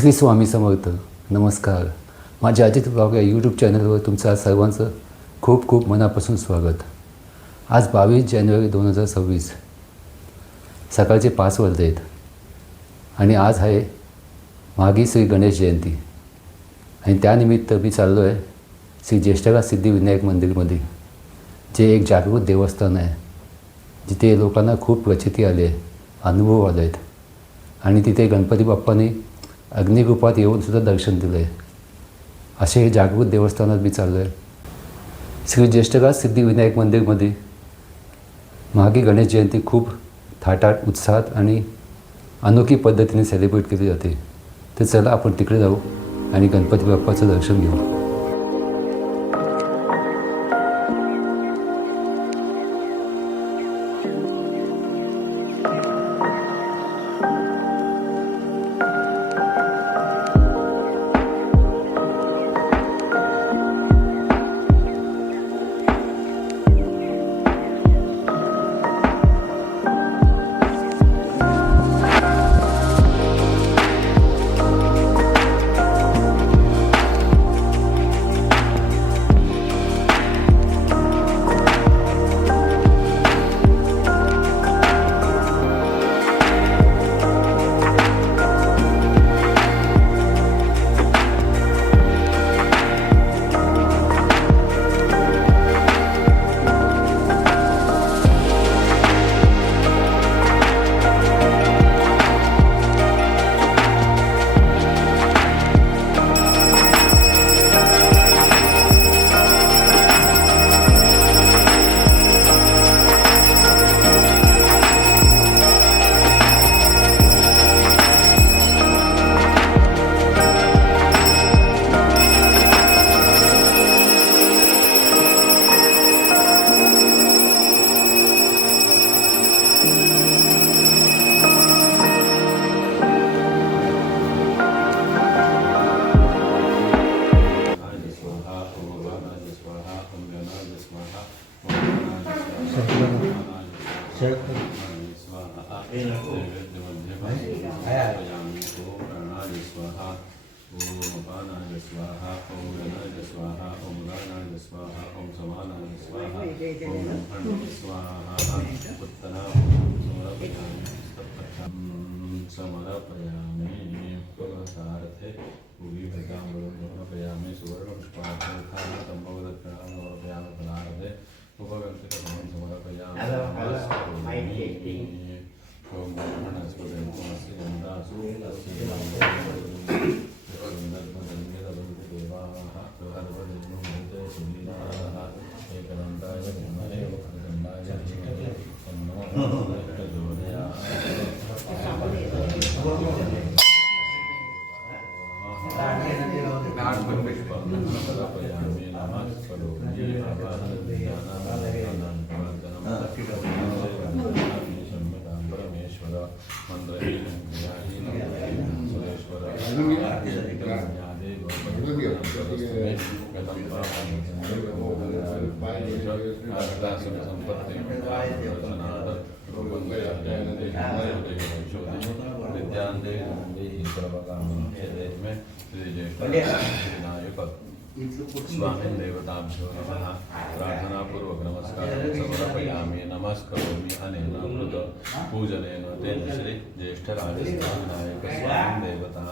श्री स्वामी समर्थ. नमस्कार. माझ्या अजित ब्लॉग या यूट्यूब चॅनलवर तुमचं सर्वांचं खूप खूप मनापासून स्वागत. आज 22 जानेवारी 2026 सकाळचे 5 वाजले आहेत आणि आज आहे माघी श्री गणेश जयंती आणि त्यानिमित्त मी चाललो आहे श्री ज्येष्ठराज सिद्धिविनायक मंदिरमध्ये, जे एक जागृत देवस्थान आहे जिथे लोकांना खूप प्रचिती आली आहे, अनुभव आले आहेत आणि तिथे गणपती बाप्पाने अग्निरूपात येऊनसुद्धा दर्शन दिलं आहे. असे हे जागृत देवस्थानात मी चाललो आहे. श्री ज्येष्ठराज सिद्धिविनायक मंदिरमध्ये माघी गणेश जयंती खूप थाटात उत्साहात आणि अनोखी पद्धतीने सेलिब्रेट केली जाते. तर चला आपण तिकडे जाऊ आणि गणपती बाप्पाचं दर्शन घेऊ. स्वामी देवताभ्यो नमः. प्रार्थनापूर्वक नमस्कारं समर्पयामि. नमस्करोमि अनेन कृत पूजनेन तेन श्री ज्येष्ठराज सिद्धिविनायक स्वामी देवता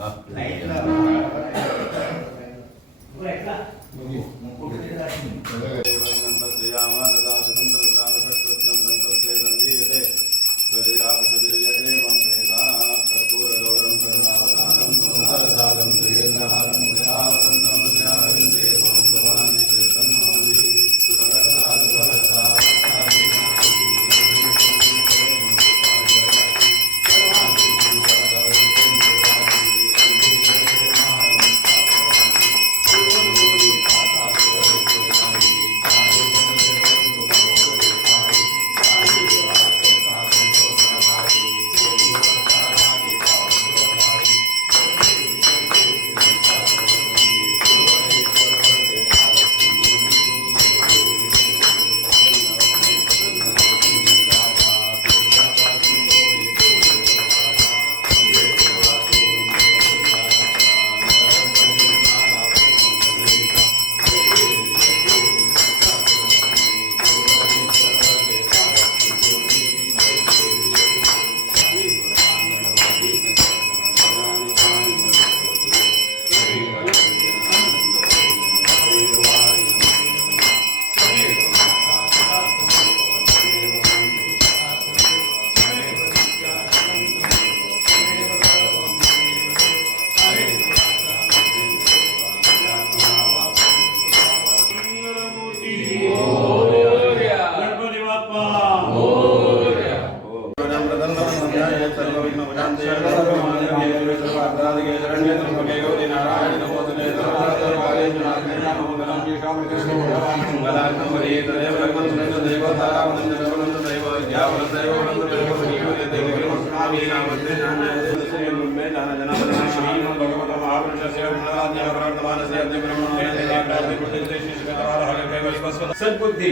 सद्बुद्धी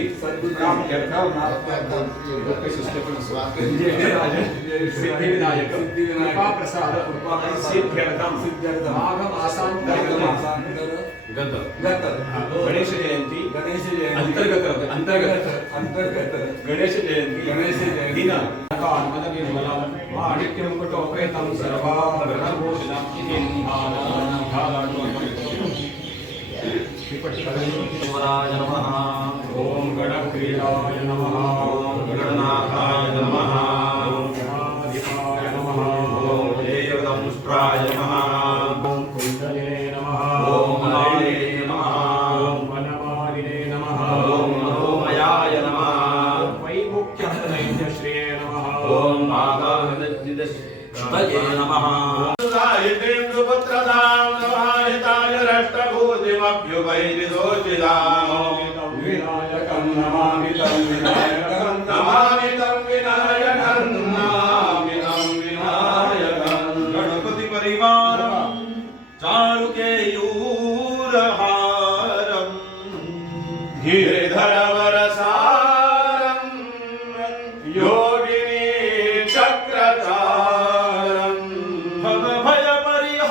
सिद्धिविनायक कृपाप्रसाद सिद्ध्यर्थम माघमासांतर गत गणेश जयंती अंतर्गत गणेश जयंती दिन माणिक्यमुकुटोपेतं सर्वाभरणभूषणं ईश्वराय नमः। ओम गणप्रियाय नमः। ओम गणनाथाय नमः। ओम गणाधिपाय नमः। ओम देवदंष्ट्राय नमः। ओम कुंडले नमः। ओम मालिने नमः। ओम वनमालिने नमः। ओम मनोमयाय नमः। ओम वैमुख्यहृदयश्रिये नमः। ओम माताहृदयश्रिये नमः। सुधायितेन्दुपुत्रदां नमः राष्ट्रभूतिमभ्युपैरिदोषिदाम् विनायकं नमामि तं विनायकं नमामि तं विनायकं नमामि तं विनायकं गणपति परिवारं चारुकेयूरहारं गिरिधरवरसारं योगिनी चक्रचारं भवभयपरिहारं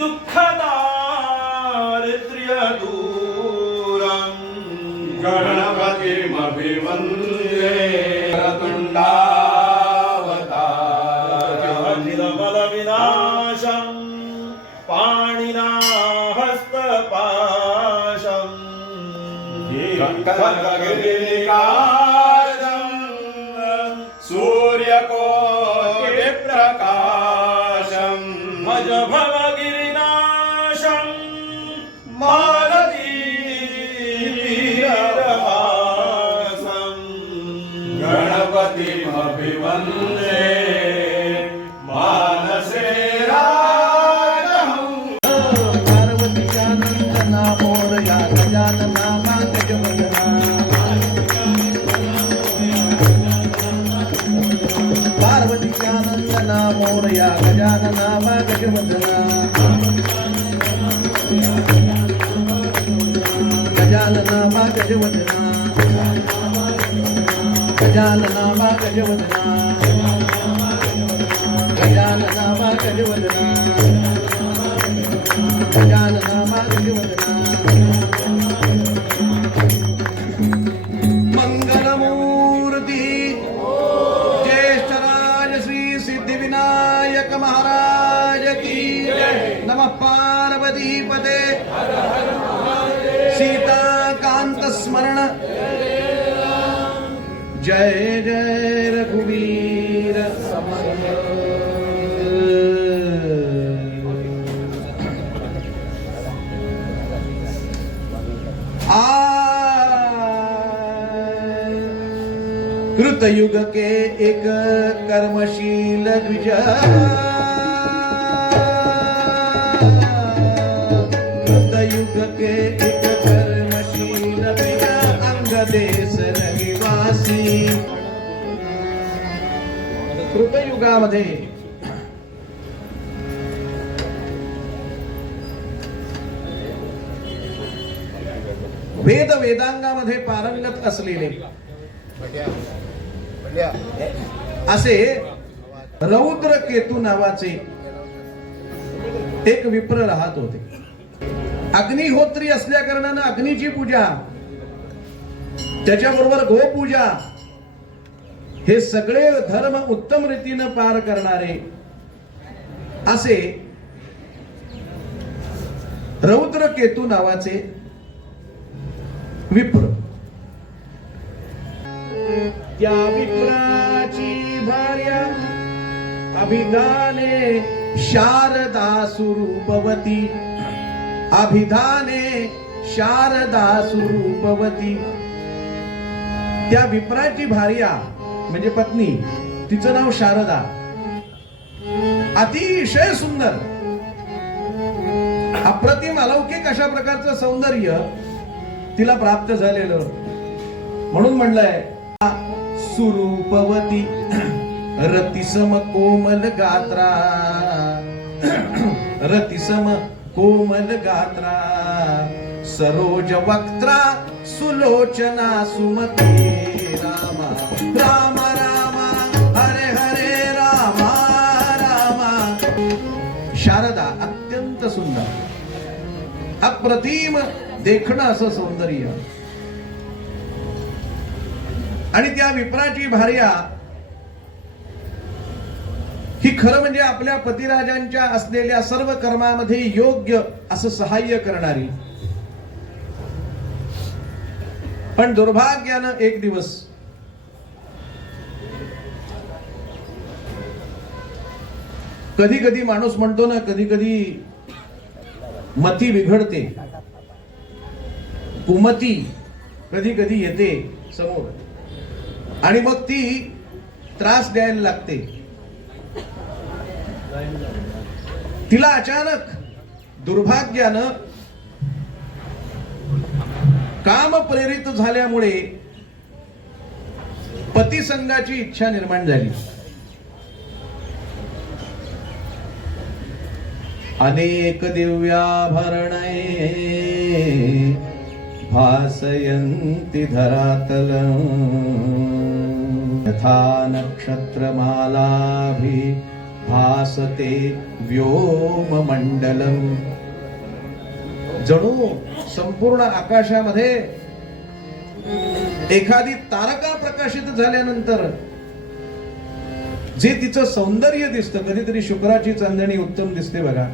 दुःखदारिद्र्यदूरं गणपतिमभिवन्दे वरतुण्डावतारं पाणिना हस्तपाशं खड्गगिरिकाशं सूर्यकोटिप्रकाशं भज भवगिरिनाशं मालतीरवासं गणपतिमभिवन्दे मानसे राजहं पार्वतीनंदना मोरया गजानना गजवदना पार्वतीनंदना मोरया गजानना गजवदना गजानना गजवदना गजानना गजवदना गजानना गजवदना मंगलमूर्ति ज्येष्ठराज श्री सिद्धिविनायक महाराज की नमः पार्वती पते सीताकांत स्मरण जय जय रघुवीर कृतयुग के एक कर्मशील द्विज कृतयुग के एक कर्मशील द्विज अंग देश रहिवासी कृतयुगामध्ये वेद वेदांगामध्ये पारंगत असलेले असे रौद्र केतू नावाचे एक विप्र राहत होते. अग्निहोत्री असल्या कारणानं अग्नीची पूजा त्याच्याबरोबर गोपूजा हे सगळे धर्म उत्तम रीतीनं पार करणारे असे रौद्र केतू नावाचे विप्र. त्या विप्राची भार्या अभिधाने शारदा स्वरूपवती अभिधाने शारदा स्वरूपवती. त्या विप्राची भार्या म्हणजे पत्नी तिचं नाव शारदा. अतिशय सुंदर अप्रतिम अलौकिक अशा प्रकारचं सौंदर्य तिला प्राप्त झालेलं, म्हणून म्हणलंय सुरूपवती रतिसम कोमल गात्रा, रतिसम कोमल गात्रा, सरोज वक्त्रा सुलोचना सुमती, रामा राम राम हरे हरे रामा रामा. शारदा अत्यंत सुंदर, अप्रतिम देखणं असं सौंदर्य. आणि त्या विप्राची भार्या ही खरं म्हणजे आपल्या पतिराजांच्या असलेल्या सर्व कर्मामध्ये योग्य असं सहाय्य करणारी. पण दुर्भाग्यानं एक दिवस कधी कधी माणूस म्हणतो ना, कधी कधी मती बिघडते, कुमती कधी कधी येते समोर आणि मग ती त्रास द्यायला लागते. तिला अचानक दुर्भाग्यानं काम प्रेरित झाल्यामुळे पतिसंगाची इच्छा निर्माण झाली. अनेक दिव्याभरणे भासयन्ति धरातलं, यथा नक्षत्रमालाभि भासते व्योममण्डलम्. जणू संपूर्ण आकाशामध्ये एखादी तारका प्रकाशित झाल्यानंतर जे तिचं सौंदर्य दिसतं, कधीतरी शुक्राची चांदणी उत्तम दिसते बघा,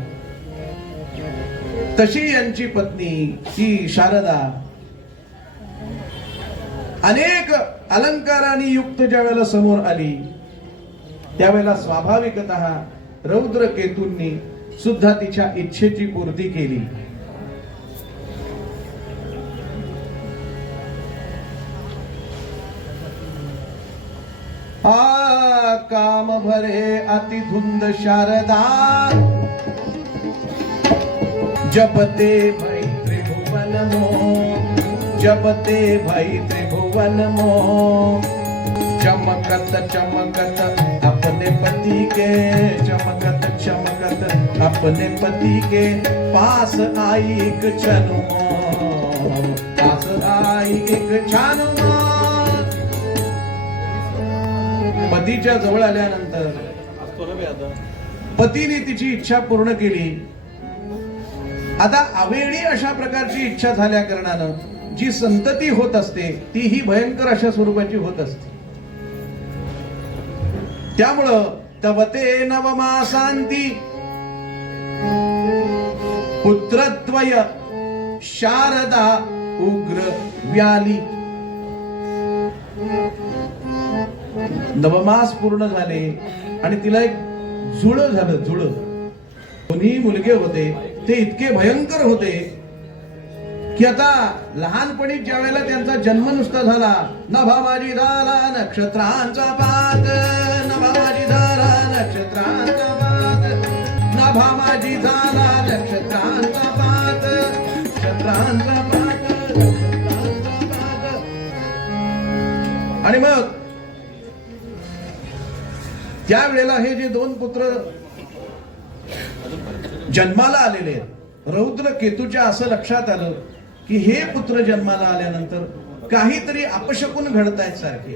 तशी यांची पत्नी ही शारदा अनेक अलंकारांनी युक्त ज्या वेळेला समोर आली, त्यावेळेला स्वाभाविकतः रौद्र केतूंनी सुद्धा तिच्या इच्छेची पूर्ती केली. काम भरे अति धुंद शारदा, जपते भई त्रिभुवन मोह, जपते भई त्रिभुवन मोह. चमकत चमकत अपने पति के, चमकत चमकत अपने पति के पास आई एक क्षण मोह, पास आई एक क्षण मोह. पतीच्या जवळ आल्यानंतर पतीने तिची इच्छा पूर्ण केली. आता अवेळी अशा प्रकारची इच्छा झाल्या कारणानं जी संतती होत असते ती ही भयंकर अशा स्वरूपाची होत असते. त्यामुळं तवते नवमासांती पुत्रत्वय शारदा उग्र व्याली. नवमास पूर्ण झाले आणि तिला एक जुळ झालं. जुळ दोन्ही मुलगे होते, ते इतके भयंकर होते की आता लहानपणी ज्या वेळेला त्यांचा जन्म नुसता झाला, नभा माझी झाला नक्षत्रांचा पात, नभा माझी झाला नक्षत्रांचा पात, नभा माझी झाला नक्षत्रांचा पात, नक्षत्रांचा पात, नक्षत्रांचा पात. आणि मग त्यावेळेला हे जे दोन पुत्र जन्माला आलेले आहेत, रौद्र केतूच्या असं लक्षात आलं की हे पुत्र जन्माला आल्यानंतर काहीतरी अपशकुन घडतायत सारखे,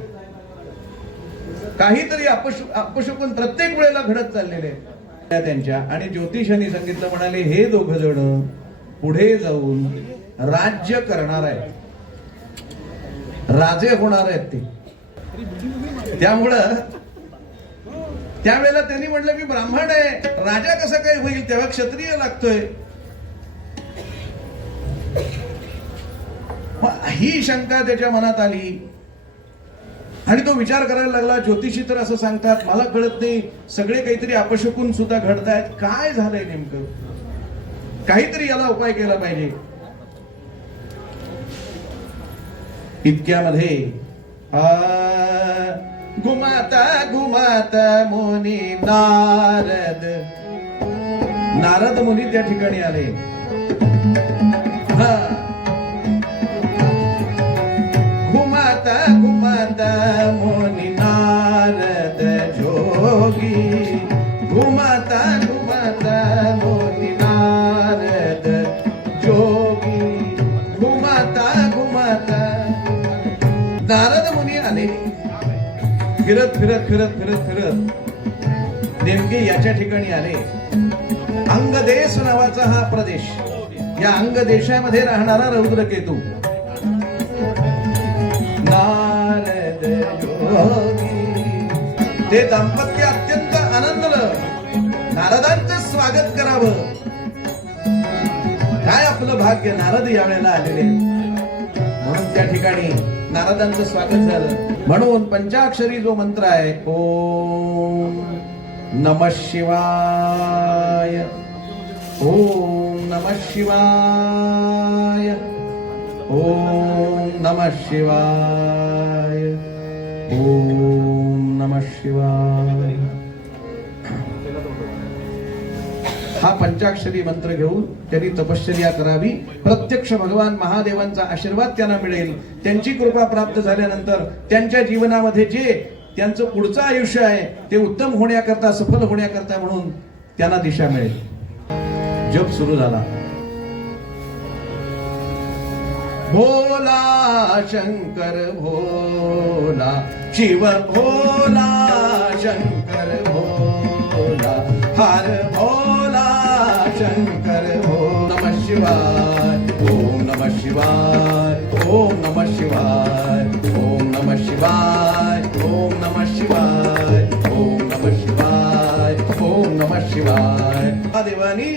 काहीतरी अपशकुन प्रत्येक वेळेला घडत चाललेले त्यांच्या. आणि ज्योतिषांनी सांगितलं, म्हणाले हे दोघ जण पुढे जाऊन राज्य करणार आहेत, राजे होणार आहेत ते. त्यामुळं त्यावेळेला त्यांनी म्हटलं मी ब्राह्मण आहे, राजा कसा काय होईल, तेव्हा क्षत्रिय लागतोय. ही शंका त्याच्या मनात आली आणि तो विचार करायला लागला. ज्योतिषी तर असं सांगतात, मला कळत नाही, सगळे काहीतरी अपशकुन सुद्धा घडतायत, काय झालंय नेमकं, काहीतरी याला उपाय केला पाहिजे. इतक्यामध्ये घुमाता घुमाता मुनी नारद मुनी त्या ठिकाणी आले. हा. घुमाता घुमाता मोनी नारद जोगी, घुमाता घुमाता मोनी नारद जोगी, घुमाता घुमाता. नारद मुनी आले. फिरत फिरत फिरत फिरत फिरत नेमके याच्या ठिकाणी आले. अंगदेश नावाचा हा प्रदेश. या अंगदेशामध्ये राहणारा रौद्रकेतू. नारद योगी, ते दाम्पत्य अत्यंत आनंदलं. नारदांचं स्वागत करावं, काय आपलं भाग्य. नारद यावेळेला आलेले म्हणून त्या ठिकाणी नारदांचं स्वागत झालं. म्हणून पंचाक्षरी जो मंत्र आहे, ओम नमः शिवाय, ओम नमः शिवाय, ओम नमः शिवाय, ओम नमः शिवाय. हा पंचाक्षरी मंत्र घेऊन त्यांनी तपश्चर्या करावी. प्रत्यक्ष भगवान महादेवांचा आशीर्वाद त्यांना मिळेल. त्यांची कृपा प्राप्त झाल्यानंतर त्यांच्या जीवनामध्ये जे त्यांचं पुढचं आयुष्य आहे ते उत्तम होण्याकरता, सफल होण्याकरता म्हणून त्यांना दिशा मिळेल. जप सुरू झाला. भोला शंकर भोला, शिव भोला शंकर भोला, हर भोला शंकर ओम नमः शिवाय, ओम नमः शिवाय, ओम नमः शिवाय, ओम नमः शिवाय, ओम नमः शिवाय, ओम नमः शिवाय, ओम नमः शिवाय. देवानी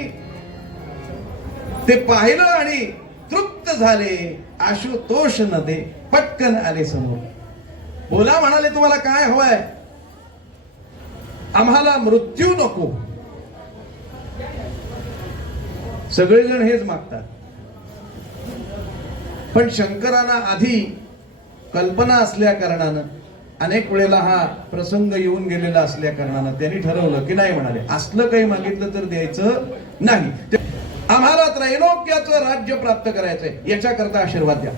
ते पाहिलं आणि तृप्त झाले. आशुतोष नदे पटकन आले समोर. बोला म्हणाले, तुम्हाला काय हवंय? आम्हाला मृत्यू नको. सगळेजण हेच मागतात. पण शंकरांना आधी कल्पना असल्या कारणानं, अनेक वेळेला हा प्रसंग येऊन गेलेला असल्या कारणानं त्यांनी ठरवलं की नाही, म्हणाले असलं काही मागितलं तर द्यायचं नाही. आम्हाला त्रैलोक्याचं राज्य प्राप्त करायचंय, याच्याकरता आशीर्वाद द्या.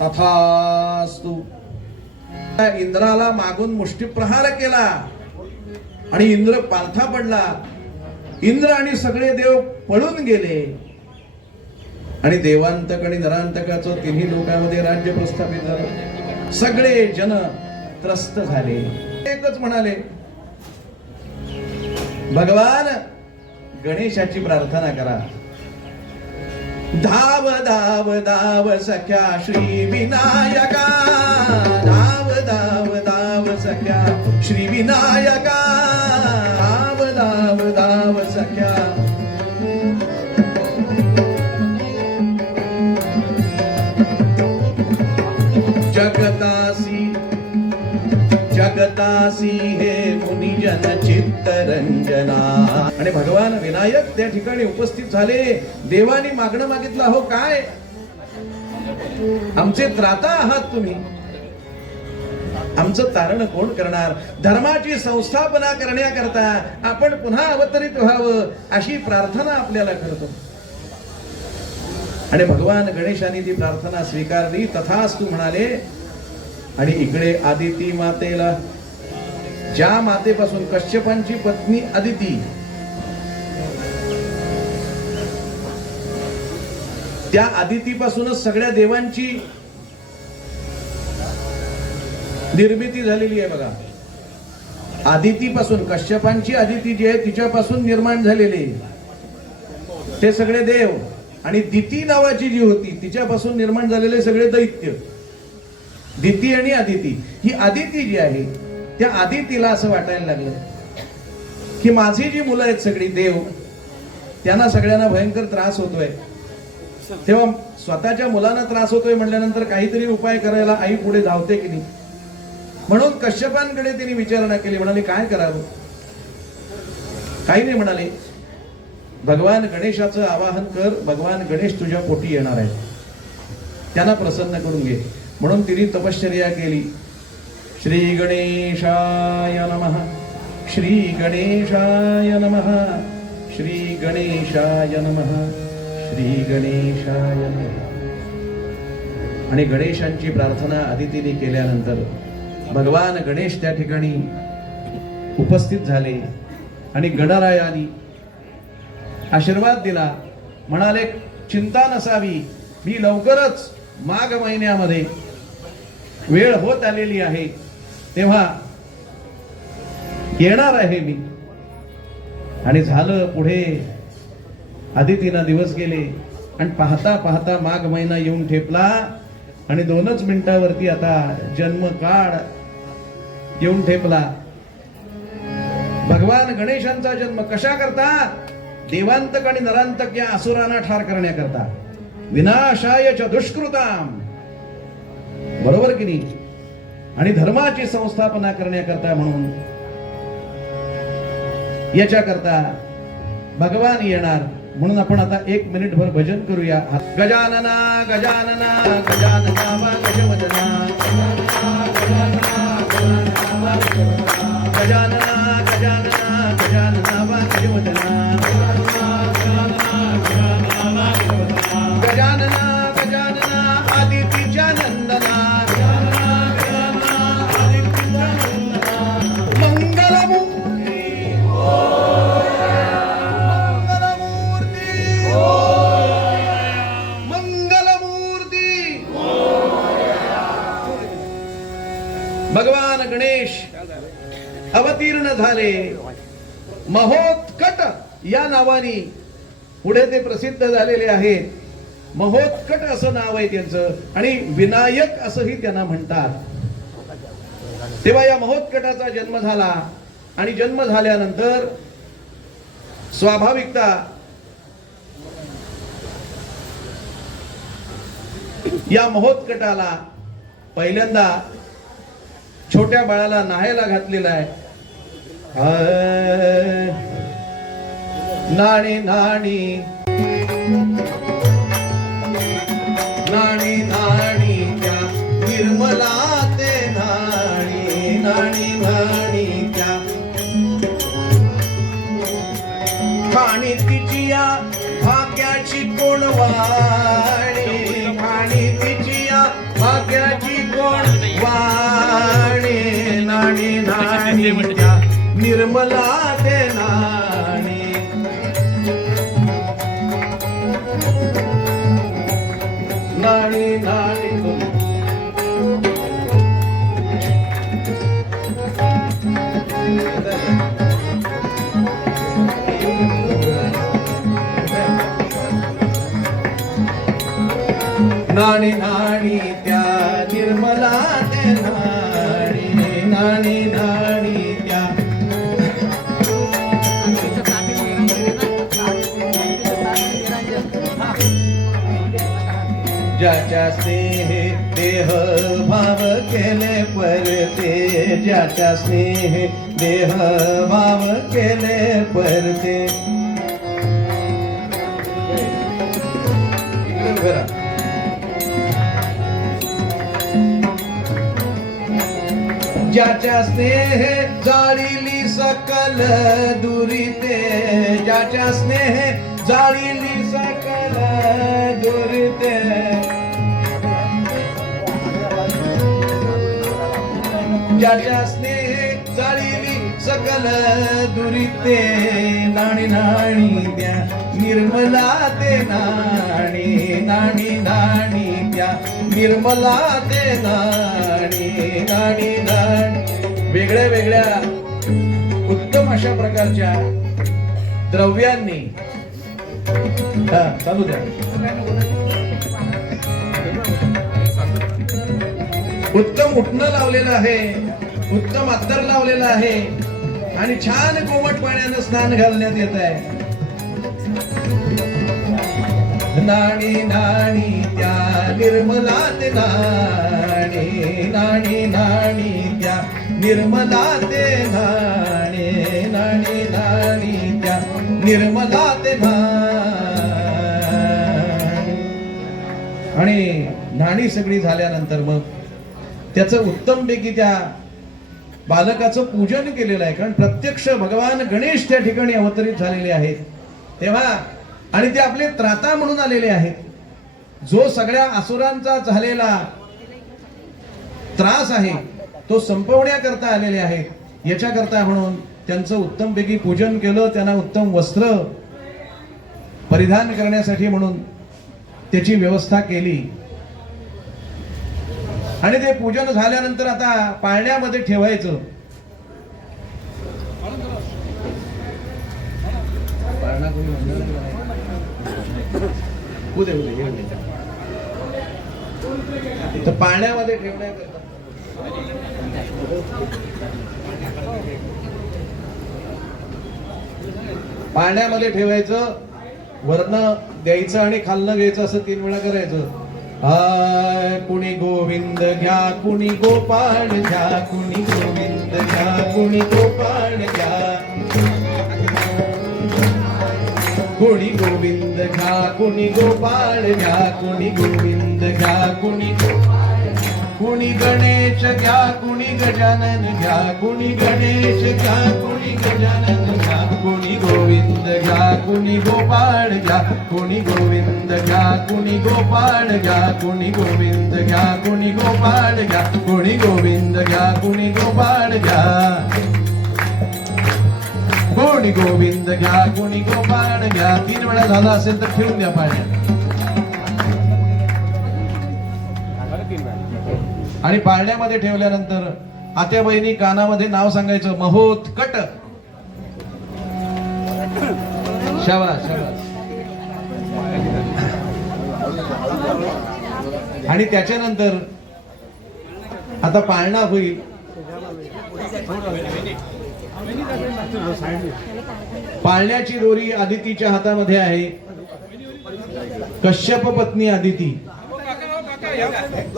तथास्तु. इंद्राला मागून मुष्टिप्रहार केला आणि इंद्र पालथा पडला. इंद्र आणि सगळे देव पळून गेले आणि देवांतक आणि नरांतकाचं तिन्ही लोकांमध्ये राज्य प्रस्थापित झालं. सगळे जन त्रस्त झाले. एकच म्हणाले, भगवान गणेशाची प्रार्थना करा. धाव धाव धाव सख्या श्री विनायका, धाव धाव धाव सख्या श्री विनायका, धाव धाव धाव सख्या. जगतासी जगतासी हे मुनिजन चित्तरंजना. आणि भगवान विनायक त्या ठिकाणी उपस्थित झाले. देवानी मागणं मागितलं, हो काय आमचे त्राता आहात तुम्ही, आमचं तारण कोण करणार? धर्माची संस्थापना करण्याकरता आपण पुन्हा अवतरित व्हावं अशी प्रार्थना आपल्याला करतो. आणि भगवान गणेशाने ती प्रार्थना स्वीकारली. तथास्तु म्हणाले. आणि इकडे आदिती मातेला, ज्या मातेपासून कश्यपांची पत्नी आदिती, त्या आदितीपासूनच सगळ्या देवांची निर्मिती झालेली आहे. बघा, आदितीपासून, कश्यपांची आदिती जी आहे तिच्यापासून निर्माण झालेले ते सगळे देव. आणि दिती नावाची जी होती तिच्यापासून निर्माण झालेले सगळे दैत्य. दिती आणि आदिती, ही आदिती जी आहे त्या आदितीला असं वाटायला लागलं की माझी जी मुलं आहेत सगळी देव, त्यांना सगळ्यांना भयंकर त्रास होतोय. तेव्हा स्वतःच्या मुलांना त्रास होतोय म्हटल्यानंतर काहीतरी उपाय करायला आई पुढे धावते की नाही. म्हणून कश्यपांकडे त्यांनी विचारणा केली. म्हणाले, काय करावं? काही नाही म्हणाले, भगवान गणेशाचं आवाहन कर. भगवान गणेश तुझ्या पोटी येणार आहे, त्यांना प्रसन्न करून घे. म्हणून तिने तपश्चर्या केली. श्री गणेशाय नमः, श्री गणेशाय नमः, श्री गणेशाय नमः, श्री गणेशाय नमः. आणि गणेशांची प्रार्थना अदितीने केल्यानंतर भगवान गणेश त्या ठिकाणी उपस्थित झाले आणि गणरायानी आशीर्वाद दिला. म्हणाले, चिंता नसावी, मी लवकरच माघ महिन्यामध्ये वेळ होत आलेली आहे तेव्हा येणार आहे मी. आणि झालं पुढे अदितीना दिवस गेले आणि पाहता पाहता माघ महिना येऊन ठेपला आणि 2च मिनिटावरती आता जन्म काळ येऊन ठेपला. भगवान गणेशांचा जन्म कशा करता? देवांतक आणि नरांतक या असुरांना ठार करण्याकरता, विनाशाय च दुष्कृताम, बरोबर की नाही, आणि धर्माची संस्थापना करण्याकरता म्हणून याच्याकरता भगवान येणार. म्हणून आपण आता 1 मिनिटभर भजन करूया. गजानना गजानना गजानना वा गजवदना, गजानना गजानना गजानना वा गजवदना, गजानना गजानना आदितीच्या नंदना, भगवान गणेश अवतीर्ण झाले. महोत्कट या नावाने पुढे ते प्रसिद्ध झालेले आहेत. महोत्कट असं नाव आहे त्यांचं आणि विनायक असंही त्यांना म्हणतात. तेव्हा या महोत्कटाचा जन्म झाला आणि जन्म झाल्यानंतर स्वाभाविकता या महोत्कटाला पहिल्यांदा छोट्या बाळाला न्हायला घातलेला आहे. नाणी नाणी नाणी नाणी त्या निर्मला ते नाणी नाणी नाणी त्या खाणी तिची या भाग्याची कोण वाणी, खाणी तिची या भाग्याची कोण वाणी, नाणी नाणी त्या निर्मला ते नाणी, नाणी नाणी नाणी नाणी त्या निर्मला ते नाणी, नाणी नाणी त्या ज्याच्या स्नेह देह भाव केले परते, ज्याच्या स्नेह देह भाव केले परते. ज्याच्या स्नेह जाळीली सकल दुरिते, ज्याच्या स्नेह जाळीली सकल दुरिते, ज्याच्या स्नेह जाळीली सकल दुरिते, नाणी नाणी त्या निर्मला ते नाणी, नाणी नाणी त्या निर्मला ते नाणी, नाणी नाणी. वेगळ्या वेगळ्या उत्तम अशा प्रकारच्या द्रव्यांनी चालू द्या. उत्तम उठणं लावलेलं आहे, उत्तम अत्तर लावलेलं आहे आणि छान कोमट पाण्यानं स्नान घालण्यात येत आहे. नाणी नाणी त्या निर्मला ते नाणी, नाणी नाणी त्या निर्मला ते नाणी, नाणी नाणी त्या निर्मला ते नाणी. आणि नाणी सगळी झाल्यानंतर मग त्याचं उत्तम पैकी त्या बालकाचं पूजन केलेलं आहे. कारण प्रत्यक्ष भगवान गणेश त्या ठिकाणी अवतरित झालेले आहेत. तेव्हा आणि ते आपले त्राता म्हणून आलेले आहेत। जो सगळ्या असुरांचा झालेला त्रास आहे तो संपवण्याकरता आलेले आहेत। याच्याकरता म्हणून त्यांचं उत्तमपैकी पूजन केलं, त्यांना उत्तम वस्त्र परिधान करण्यासाठी म्हणून त्याची व्यवस्था केली। आणि ते पूजन झाल्यानंतर आता पाळण्यामध्ये ठेवायचं। तर पाळण्यामध्ये ठेवण्याकरता पाळण्यामध्ये ठेवायचं, वरनं द्यायचं आणि खालनं घ्यायचं, असं 3 वेळा करायचं। कुणी गोविंद घ्या, कुणी गोपाळ घ्या, कुणी गोविंद घ्या, कुणी गोपाळ घ्या, कुणी गोविंद घ्या, कुणी गोपाळ घ्या, कुणी गोविंद घ्या, कुणी कुणी गणेश घ्या, कुणी गजानन घ्या, कुणी गणेश घ्या, कुणी गजानन घ्या, कुणी गोविंद घ्या, कुणी गोपाळ घ्या, कुणी गोविंद घ्या, कुणी गोपाळ घ्या, कुणी गोविंद घ्या, कुणी गोपाळ घ्या, कुणी गोविंद घ्या, कुणी गोपाळ घ्या, कुणी गोविंद घ्या, कुणी गोपाळ घ्या। 3 वेळा झाला असेल तर ठेवून द्या पाळण्यात। आणि पाळण्यामध्ये ठेवल्यानंतर आत्या बहिणी कानामध्ये नाव सांगायचं, महोत्कट। शाबास शाबास। आणि त्याच्यानंतर आता पाळणा होईल। पाळण्याची दोरी आदितीच्या हातामध्ये आहे। कश्यप पत्नी आदिती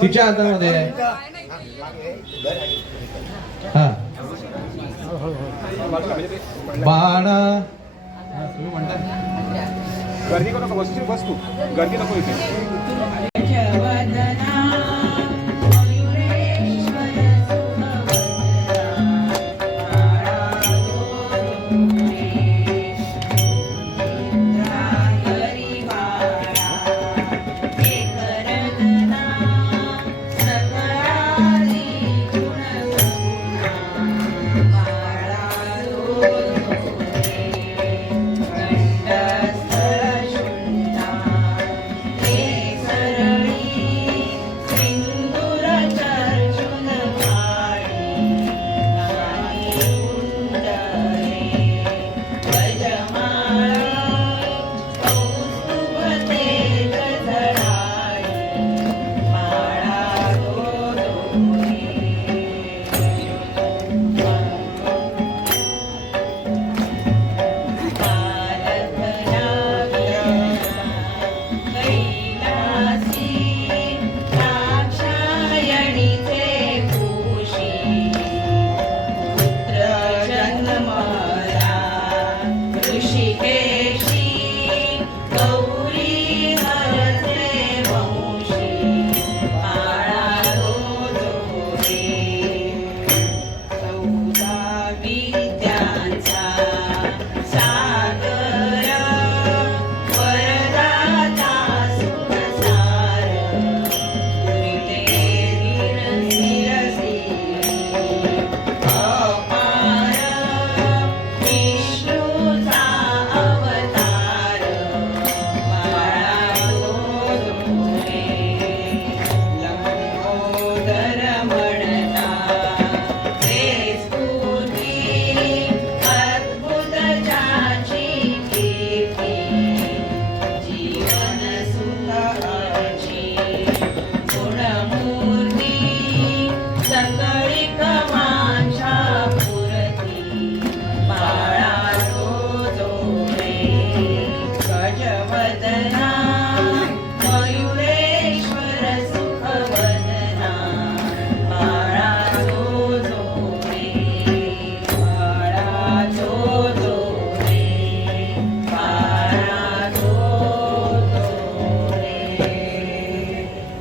तिच्या हातामध्ये आहे। हा बाणा तुम्ही म्हणता गर्दी नको वस्तू गर्दी नको इथे।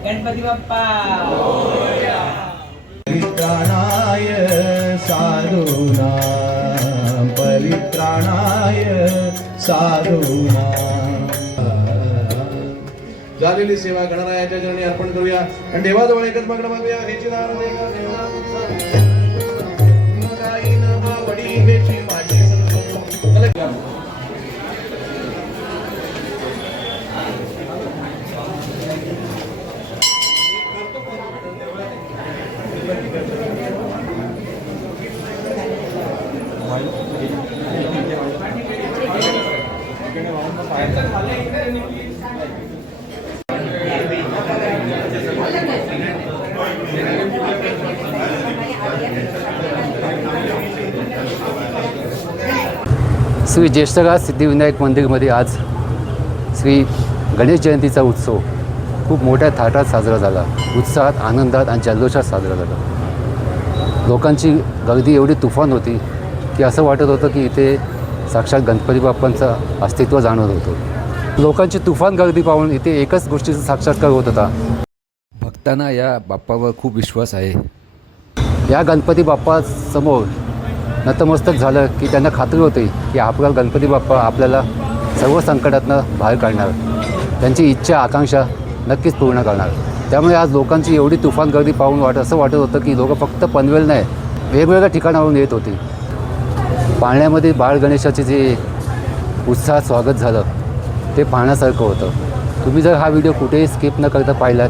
गणपती बाप्पा परित्राणाय साधूनां परित्राणाय साधूनां झालेली सेवा गणरायाच्या चरणी अर्पण करूया आणि देवाजवळ एकच मागणं मागूया. हेची दान देगा देवा काही न आवडी हेची माझी संतो. चला. श्री ज्येष्ठराज सिद्धिविनायक मंदिरमध्ये आज श्री गणेश जयंतीचा उत्सव खूप मोठ्या थाटात साजरा झाला. उत्साहात, आनंदात आणि जल्लोषात साजरा झाला. लोकांची गर्दी एवढी तुफान होती की असं वाटत होतं की इथे साक्षात गणपती बाप्पांचं अस्तित्व जाणवत होतं. लोकांची तुफान गर्दी पाहून इथे एकच गोष्टीचा साक्षात्कार होत होता. भक्तांना या बाप्पावर खूप विश्वास आहे. या गणपती बाप्पासमोर नतमस्तक झालं की त्यांना खात्री होते की आपला गणपती बाप्पा आपल्याला सर्व संकटातनं बाहेर काढणार. त्यांची इच्छा, आकांक्षा नक्कीच पूर्ण करणार. त्यामुळे आज लोकांची एवढी तुफान गर्दी पाहून असं वाटत होतं की लोकं फक्त पनवेल नाही, वेगवेगळ्या ठिकाणावरून येत होती. पाळण्यामध्ये बाळ गणेशाचे जे उत्साहात स्वागत झालं ते पाहण्यासारखं होतं. तुम्ही जर हा व्हिडिओ कुठेही स्किप न करता पाहिलात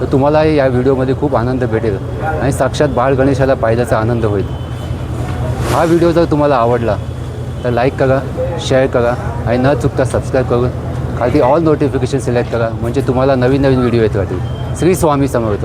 तर तुम्हालाही या व्हिडिओमध्ये खूप आनंद भेटेल आणि साक्षात बाळ गणेशाला पाहिल्याचा आनंद होईल. हा व्हिडिओ जर तुम्हाला आवडला तर लाईक करा, शेअर करा आणि न चुकता सबस्क्राईब करून खाली ऑल नोटिफिकेशन सिलेक्ट करा, म्हणजे तुम्हाला नवीन नवीन व्हिडिओ येत राहतील. श्री स्वामी समर्थ.